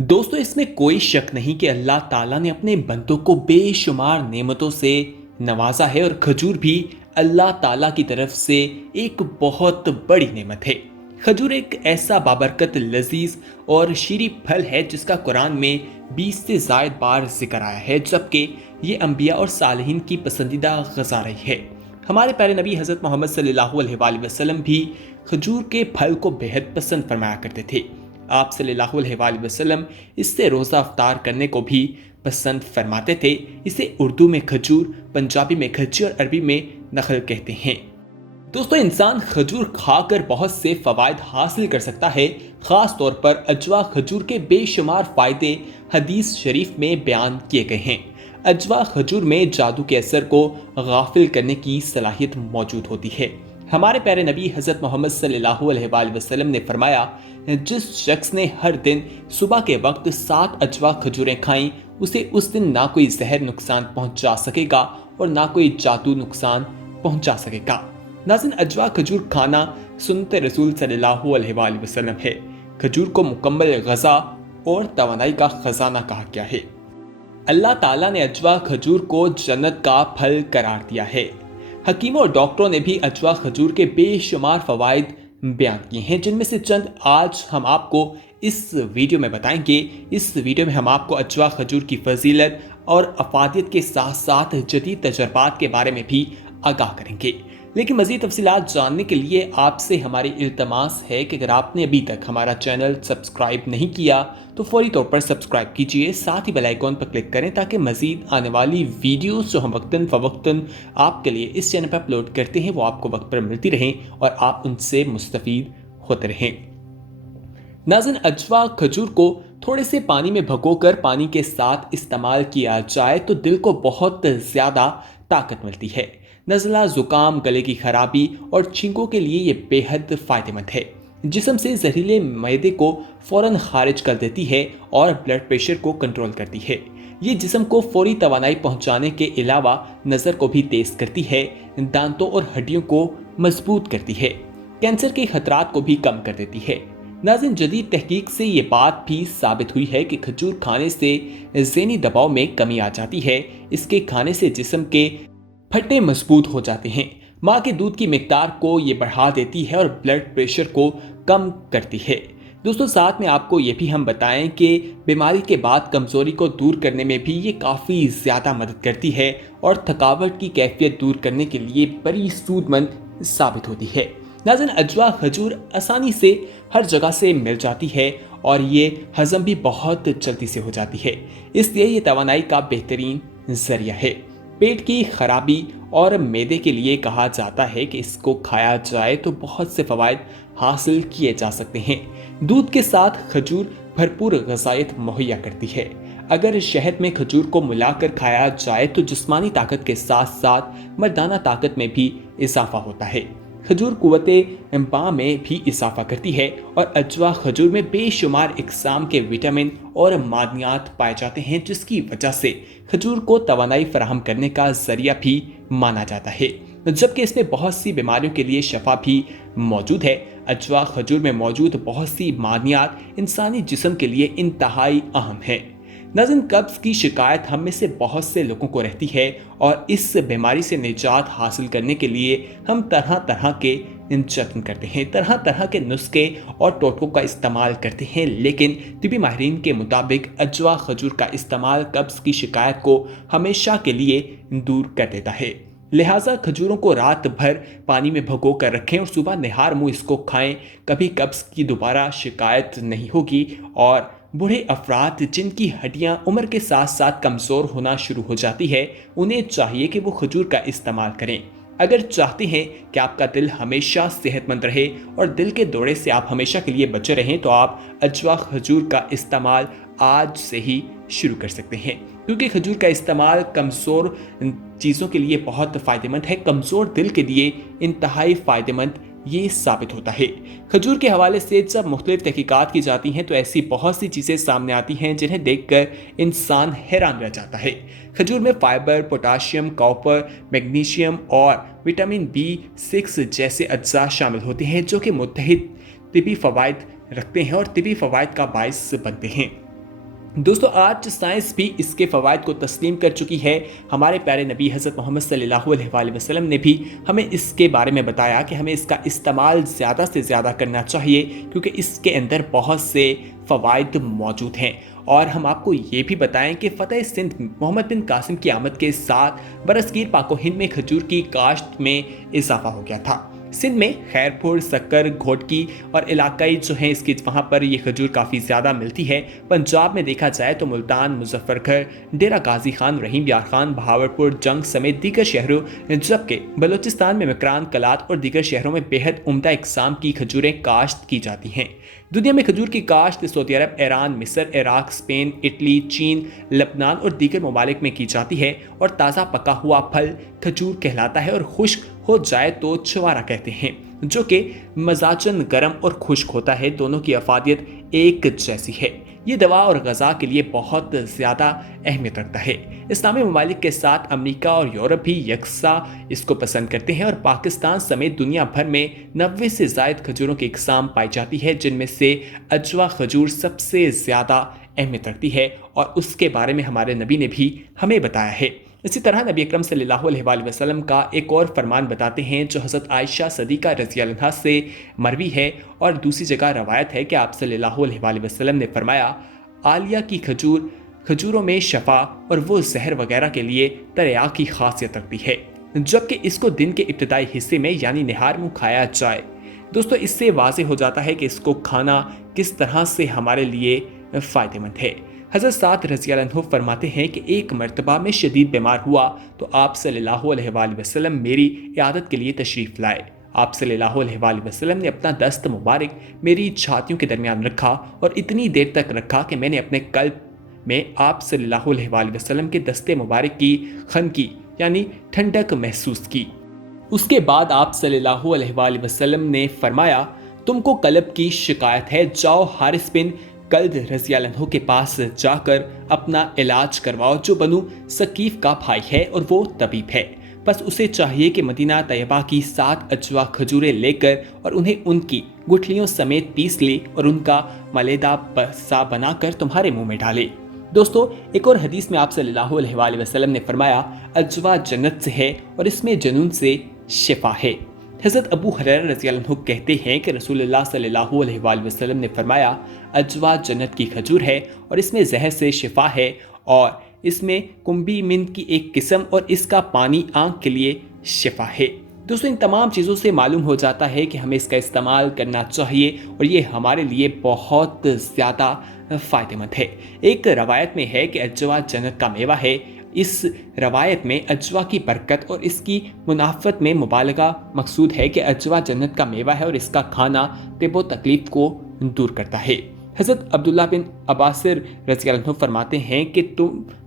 दोस्तों, इसमें कोई शक नहीं कि अल्लाह ताला ने अपने बंदों को बेशुमार नेमतों से नवाजा है और खजूर भी अल्लाह ताला की तरफ से एक बहुत बड़ी नेमत है। खजूर एक ऐसा बाबरकत लजीज और शीरी फल है जिसका कुरान में 20 से ज़ायद बार जिक्र आया है, जबकि ये अंबिया और सालिहीन की पसंदीदा ग़िज़ा रही है। हमारे प्यारे नबी हज़रत मोहम्मद सल्लल्लाहु अलैहि वसल्लम भी खजूर के फल को बेहद पसंद फरमाया करते थे। आप सल्लल्लाहु अलैहि वसल्लम इससे रोज़ा अफ्तार करने को भी पसंद फरमाते थे। इसे उर्दू में खजूर, पंजाबी में खज्जी और अरबी में नखल कहते हैं। दोस्तों, इंसान खजूर खाकर बहुत से फ़वाइद हासिल कर सकता है। ख़ास तौर पर अजवा खजूर के बेशुमार फ़ायदे हदीस शरीफ में बयान किए गए हैं। अजवा खजूर में जादू के असर को गाफिल करने की सलाहियत मौजूद होती है। हमारे प्यारे नबी हज़रत मोहम्मद सल्लल्लाहु अलैहि वसल्लम ने फरमाया, जिस शख्स ने हर दिन सुबह के वक्त 7 अजवा खजूरें खाईं, उसे उस दिन ना कोई जहर नुकसान पहुंचा सकेगा और ना कोई जादू नुकसान पहुंचा सकेगा। नाज़रीन, अजवा खजूर खाना सुन्नत रसूल सल्लल्लाहु अलैहि वसल्लम है। खजूर को मुकम्मल ग़िज़ा और तवानाई का खजाना कहा गया है। अल्लाह ताला ने अजवा खजूर को जन्नत का फल करार दिया है। हकीमों और डॉक्टरों ने भी अजवा खजूर के बेशुमार फ़वाइद बयान किए हैं, जिनमें से चंद आज हम आपको इस वीडियो में बताएंगे। इस वीडियो में हम आपको अजवा खजूर की फजीलत और अफादियत के साथ साथ जदीद तजर्बात के बारे में भी आगाह करेंगे। लेकिन मज़ीद तफसीलात जानने के लिए आपसे हमारी इल्तमास है कि अगर आपने अभी तक हमारा चैनल सब्सक्राइब नहीं किया तो फौरी तौर पर सब्सक्राइब कीजिए, साथ ही बेल आइकॉन पर क्लिक करें ताकि मज़ीद आने वाली वीडियोस जो हम वक्तन फ़वक्तन आपके लिए इस चैनल पर अपलोड करते हैं वो आपको वक्त पर मिलती रहें और आप उनसे मुस्तफ़ीद होते रहें। नाज़रीन, अजवा खजूर को थोड़े से पानी में भिगोकर पानी के साथ इस्तेमाल किया जाए तो दिल को बहुत ज़्यादा ताकत मिलती है। नज़ला, ज़ुकाम, गले की खराबी और छींकों के लिए ये बेहद फ़ायदेमंद है। जिस्म से जहरीले मैदे को फ़ौरन खारिज कर देती है और ब्लड प्रेशर को कंट्रोल करती है। ये जिस्म को फौरी तवानाई पहुंचाने के अलावा नज़र को भी तेज़ करती है, दांतों और हड्डियों को मजबूत करती है, कैंसर के खतरात को भी कम कर देती है। नाज़रीन, जदीद तहकीक से ये बात भी साबित हुई है कि खजूर खाने से ज़हनी दबाव में कमी आ जाती है। इसके खाने से जिस्म के फट्टे मजबूत हो जाते हैं। माँ के दूध की मिकदार को ये बढ़ा देती है और ब्लड प्रेशर को कम करती है। दोस्तों, साथ में आपको ये भी हम बताएं कि बीमारी के बाद कमज़ोरी को दूर करने में भी ये काफ़ी ज़्यादा मदद करती है और थकावट की कैफियत दूर करने के लिए बड़ी सूदमंद साबित होती है। नाज़रीन, अजवा खजूर आसानी से हर जगह से मिल जाती है और ये हज़म भी बहुत जल्दी से हो जाती है, इसलिए ये तवानाई का बेहतरीन ज़रिया है। पेट की खराबी और मैदे के लिए कहा जाता है कि इसको खाया जाए तो बहुत से फ़वाइद हासिल किए जा सकते हैं। दूध के साथ खजूर भरपूर ग़िज़ायत मुहैया करती है। अगर शहद में खजूर को मिलाकर खाया जाए तो जिस्मानी ताकत के साथ साथ मर्दाना ताकत में भी इजाफा होता है। खजूर कुव्वते इंबा में भी इजाफा करती है और अजवा खजूर में बेशुमार इक़साम के विटामिन और मादनियात पाए जाते हैं, जिसकी वजह से खजूर को तवानाई फराहम करने का जरिया भी माना जाता है, जबकि इसमें बहुत सी बीमारियों के लिए शफा भी मौजूद है। अजवा खजूर में मौजूद बहुत सी मादनियात इंसानी जिस्म के लिए इंतहाई अहम है। नाज़रीन, कब्ज़ की शिकायत हम में से बहुत से लोगों को रहती है और इस बीमारी से निजात हासिल करने के लिए हम तरह तरह के जतन करते हैं, तरह तरह के नुस्खे और टोटकों का इस्तेमाल करते हैं, लेकिन तिबी माहिरीन के मुताबिक अजवा खजूर का इस्तेमाल कब्ज़ की शिकायत को हमेशा के लिए दूर कर देता है। लिहाजा खजूरों को रात भर पानी में भिगो कर रखें और सुबह निहार मुँह इसको खाएं। कभी कब्ज़ की दोबारा शिकायत नहीं होगी। और बूढ़े अफराद जिनकी हड्डियां उम्र के साथ साथ कमज़ोर होना शुरू हो जाती है, उन्हें चाहिए कि वो खजूर का इस्तेमाल करें। अगर चाहते हैं कि आपका दिल हमेशा सेहतमंद रहे और दिल के दौरे से आप हमेशा के लिए बचे रहें, तो आप अजवा खजूर का इस्तेमाल आज से ही शुरू कर सकते हैं, क्योंकि खजूर का इस्तेमाल कमज़ोर चीज़ों के लिए बहुत फ़ायदेमंद है। कमज़ोर दिल के लिए इंतहाई फ़ायदेमंद ये साबित होता है। खजूर के हवाले से जब मुख्तलिफ तहकीकात की जाती हैं तो ऐसी बहुत सी चीज़ें सामने आती हैं जिन्हें देखकर इंसान हैरान रह जाता है। खजूर में फाइबर, पोटाशियम, कॉपर, मैग्नीशियम और विटामिन B6 जैसे अज्जा शामिल होते हैं, जो कि मुत्तहिद तिबी फ़वाइद रखते हैं और तिबी फ़वाइद का बायस बनते हैं। दोस्तों आज साइंस भी इसके फ़वाइद को तस्लीम कर चुकी है। हमारे प्यारे नबी हज़रत मोहम्मद सल्लल्लाहु अलैहि वसल्लम ने भी हमें इसके बारे में बताया कि हमें इसका इस्तेमाल ज़्यादा से ज़्यादा करना चाहिए, क्योंकि इसके अंदर बहुत से फ़वाइद मौजूद हैं। और हम आपको ये भी बताएं कि फ़तेह सिंध मोहम्मद बिन कासिम की आमद के साथ बरसगीर पाको हिंद में खजूर की काश्त में इजाफा हो गया था। सिंध में खैरपुर, सक्कर, घोटकी और इलाकाई जो हैं इसकी वहाँ पर ये खजूर काफ़ी ज़्यादा मिलती है। पंजाब में देखा जाए तो मुल्तान, मुजफ्फरगढ़, डेरा गाजी खान, रहीम यार खान, बहावलपुर, जंग समेत दीगर शहरों, जबकि बलूचिस्तान में मकरान, कलात और दीगर शहरों में बेहद उम्दा इकसाम की खजूरें काश्त की जाती हैं। दुनिया में खजूर की काश्त सऊदी अरब, ईरान, मिस्र, इराक, स्पेन, इटली, चीन, लबनान और दीगर ममालिक में की जाती है। और ताज़ा पका हुआ फल खजूर कहलाता है और खुश्क हो जाए तो चवारा कहते हैं, जो कि मजाजन गर्म और खुश्क होता है। दोनों की अफादियत एक जैसी है। ये दवा और गज़ा के लिए बहुत ज़्यादा अहमियत रखता है। इस्लामी ममालिक के साथ अमेरिका और यूरोप भी यकसा इसको पसंद करते हैं और पाकिस्तान समेत दुनिया भर में 90 से ज़ायद खजूरों की इकसाम पाई जाती है, जिनमें से अजवा खजूर सबसे ज़्यादा अहमियत रखती है और उसके बारे में हमारे नबी ने भी हमें बताया है। इसी तरह नबी अकरम सल्लल्लाहु अलैहि वसल्लम का एक और फरमान बताते हैं जो हज़रत आयशा सदीक़ा रज़ियल्लाहु अन्हा से मरवी है। और दूसरी जगह रवायत है कि आप सल्लल्लाहु अलैहि वसल्लम ने फरमाया, आलिया की खजूरों में शफा और वो जहर वगैरह के लिए तरिया की खासियत रखती है, जबकि इसको दिन के इब्तिदाई हिस्से में यानी निहार मुँह खाया जाए। दोस्तों इससे वाज़ेह हो जाता है कि इसको खाना किस तरह से हमारे लिए फ़ायदेमंद है। हज़रत साद रज़ियल्लाहु अन्हु फरमाते हैं कि एक मरतबा में शदीद बीमार हुआ तो आप सल्लल्लाहु अलैहि वसल्लम मेरी इयादत के लिए तशरीफ़ लाए। आप सल्लल्लाहु अलैहि वसल्लम ने अपना दस्त मुबारक मेरी छातियों के दरमियान रखा और इतनी देर तक रखा कि मैंने अपने कल्ब में आप सल्लल्लाहु अलैहि वसल्लम के दस्ते मुबारक की खनकी यानी ठंडक महसूस की। उसके बाद आप सल्लल्लाहु अलैहि वसल्लम ने फरमाया, तुमको कल्ब की शिकायत है, जाओ हारिस बिन कल्द रज़ियल्लाहु अन्हु के पास जाकर अपना इलाज करवाओ, जो बनु सकीफ का भाई है और वो तबीब है। बस उसे चाहिए कि मदीना तैयबा की 7 अजवा खजूरें लेकर और उन्हें उनकी गुठलियों समेत पीस ले और उनका मलेदा सा बनाकर तुम्हारे मुंह में डाले। दोस्तों एक और हदीस में आप सल्लल्लाहु अलैहि वसल्लम ने फरमाया, अजवा जन्नत से है और इसमें जुनून से शिफा है। हज़रत अबू हुरैरा रज़ियल्लाहु अन्हु कहते हैं कि रसूलुल्लाह सल्लल्लाहु अलैहि वसल्लम ने फरमाया, अजवा जन्नत की खजूर है और इसमें जहर से शिफा है और इसमें कुंबी मिंत की एक किस्म और इसका पानी आँख के लिए शिफा है। दोस्तों इन तमाम चीज़ों से मालूम हो जाता है कि हमें इसका इस्तेमाल करना चाहिए और ये हमारे लिए बहुत ज़्यादा फ़ायदेमंद है। एक रवायत में है कि अजवा जन्नत का मेवा है। इस रवायत में अजवा की बरकत और इसकी मुनाफत में मुबालगा मकसूद है कि अजवा जन्नत का मेवा है और इसका खाना तिब तकलीफ को दूर करता है। हज़रत अब्दुल्ला बिन अब्बासिर रज़ियल्लाहु अन्हु फरमाते हैं कि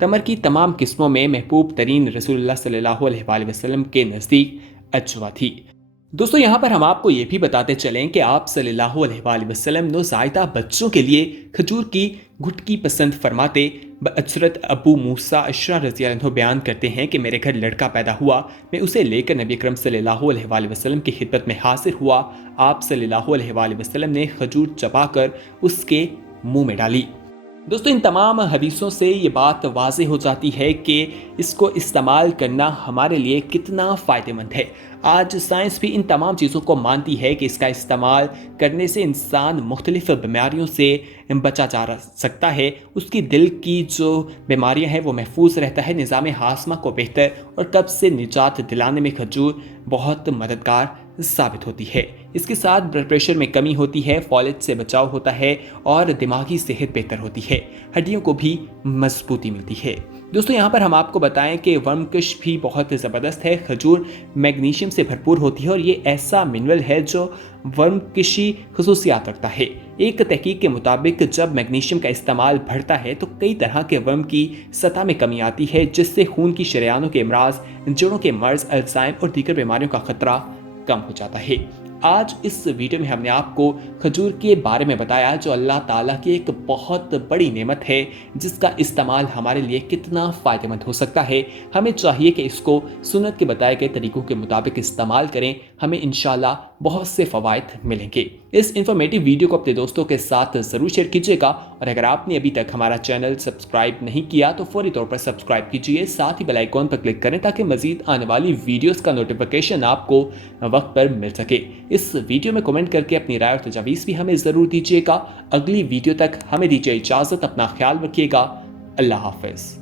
तमर की तमाम किस्मों में महबूब तरीन रसूलुल्लाह सल्लल्लाहु अलैहि वसल्लम के नज़दीक अजवा थी। दोस्तों यहाँ पर हम आपको ये भी बताते चलें कि आप सल्लल्लाहु अलैहि वसल्लम नौज़ायदा बच्चों के लिए खजूर की गुटकी पसंद फरमाते। हज़रत अबू मूसा अशरा रज़ियल्लाहु अन्हु बयान करते हैं कि मेरे घर लड़का पैदा हुआ, मैं उसे लेकर नबी अकरम सल्लल्लाहु अलैहि वसल्लम की खिदमत में हाजिर हुआ। आप सल्लल्लाहु अलैहि वसल्लम ने खजूर चबाकर उसके मुंह में डाली। दोस्तों इन तमाम हदीसों से ये बात वाज़े हो जाती है कि इसको इस्तेमाल करना हमारे लिए कितना फ़ायदेमंद है। आज साइंस भी इन तमाम चीज़ों को मानती है कि इसका इस्तेमाल करने से इंसान मुख्तलिफ़ बीमारियों से बचा जा सकता है। उसकी दिल की जो बीमारियां हैं वो महफूज रहता है। निज़ाम हाज़मा को बेहतर और कब्ज़ से निजात दिलाने में खजूर बहुत मददगार साबित होती है। इसके साथ ब्लड प्रेशर में कमी होती है, फॉलेट से बचाव होता है और दिमागी सेहत बेहतर होती है। हड्डियों को भी मजबूती मिलती है। दोस्तों यहाँ पर हम आपको बताएं कि वर्मकिश भी बहुत ज़बरदस्त है। खजूर मैग्नीशियम से भरपूर होती है और ये ऐसा मिनरल है जो वर्मकिशी खसूसियात रखता है। एक तहकीक के मुताबिक जब मैग्नीशियम का इस्तेमाल बढ़ता है तो कई तरह के वर्म की सतह में कमी आती है, जिससे खून की शरेयानों के अमराज, जोड़ों के मर्ज, अल्जाइमर और दीगर बीमारियों का खतरा कम हो जाता है। आज इस वीडियो में हमने आपको खजूर के बारे में बताया जो अल्लाह ताला की एक बहुत बड़ी नेमत है, जिसका इस्तेमाल हमारे लिए कितना फ़ायदेमंद हो सकता है। हमें चाहिए कि इसको सुन्नत के बताए गए तरीकों के मुताबिक इस्तेमाल करें। ہمیں انشاءاللہ بہت سے فوائد ملیں گے۔ اس انفارمیٹیو ویڈیو کو اپنے دوستوں کے ساتھ ضرور شیئر کیجیے گا، اور اگر آپ نے ابھی تک ہمارا چینل سبسکرائب نہیں کیا تو فوری طور پر سبسکرائب کیجیے، ساتھ ہی بیل آئیکن پر کلک کریں تاکہ مزید آنے والی ویڈیوز کا نوٹیفیکیشن آپ کو وقت پر مل سکے۔ اس ویڈیو میں کمنٹ کر کے اپنی رائے اور تجاویز بھی ہمیں ضرور دیجیے گا۔ اگلی ویڈیو تک ہمیں دیجیے اجازت، اپنا خیال رکھیے گا۔ اللہ حافظ۔